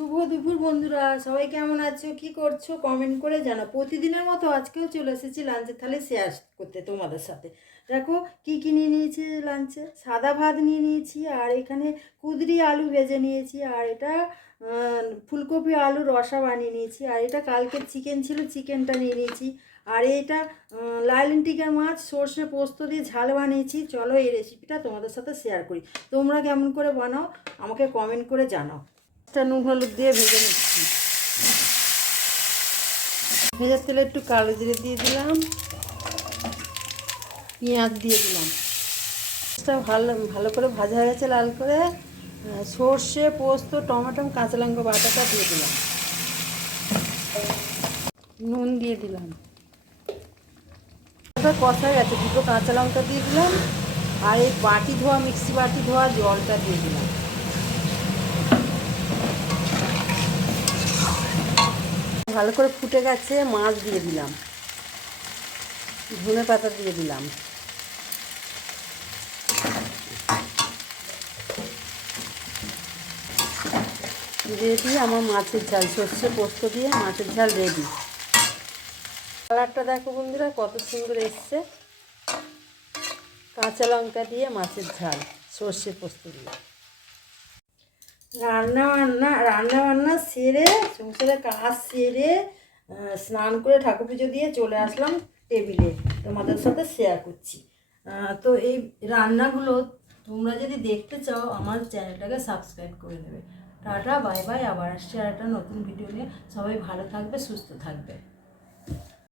শুভ দুপুর বন্ধুরা, সবাই কেমন আছো, কি করছো কমেন্ট করে জানাও। প্রতিদিনের মতো আজকেও চলে এসেছি লাঞ্চের থালি শেয়ার করতে তোমাদের সাথে। দেখো কি কি নিয়ে নিয়েছি লাঞ্চে। সাদা ভাত নিয়ে নিয়েছি, আর এখানে কুঁদরি আলু ভেজে নিয়েছি, আর এটা ফুলকপি আলু রসা বানিয়ে নিয়েছি, আর এটা কালকের চিকেন ছিল, চিকেনটা নিয়ে নিয়েছি, আর এইটা লাইলন টিকার মাছ সর্ষে পোস্ত দিয়ে ঝাল বানিয়েছি। চলো এই রেসিপিটা তোমাদের সাথে শেয়ার করি। তোমরা কেমন করে বানাও আমাকে কমেন্ট করে জানাও। নুন হলুদ দিয়ে ভেজে নিচ্ছি। ভেজার তেলে একটু কালো জিরে দিয়ে দিলাম, পেঁয়াজ দিয়ে দিলাম। ভালো ভালো করে ভাজা হয়ে গেছে লাল করে। সর্ষে পোস্ত টমেটো কাঁচা লঙ্কা বাটাটা দিয়ে দিলাম, নুন দিয়ে দিলাম। ওটা কষা গেছে, দুটো কাঁচা লঙ্কা দিয়ে দিলাম, আর এই বাটি ধোয়া মিক্সি বাটি ধোয়া জলটা দিয়ে দিলাম। ভালো করে ফুটে গেছে, মাছ দিয়ে দিলাম, ধনে পাতা দিয়ে দিলাম, রেডি আমার মাছের ঝাল। সর্ষে পোস্ত দিয়ে মাছের ঝাল রেডি। কালারটা দেখো বন্ধুরা কত সুন্দর এসছে। কাঁচা লঙ্কা দিয়ে মাছের ঝাল সর্ষে পোস্ত দিয়ে। রান্না সেরে সংসারে কাজ সেরে স্নান করে ঠাকুর পুজো দিয়ে চলে আসলাম টেবিলে, তোমাদের সাথে শেয়ার করছি। তো এই রান্নাগুলো তোমরা যদি দেখতে চাও আমার চ্যানেলটাকে সাবস্ক্রাইব করে নেবে। টাটা বাই বাই, আবার আসছি আর একটা নতুন ভিডিও নিয়ে। সবাই ভালো থাকবে, সুস্থ থাকবে।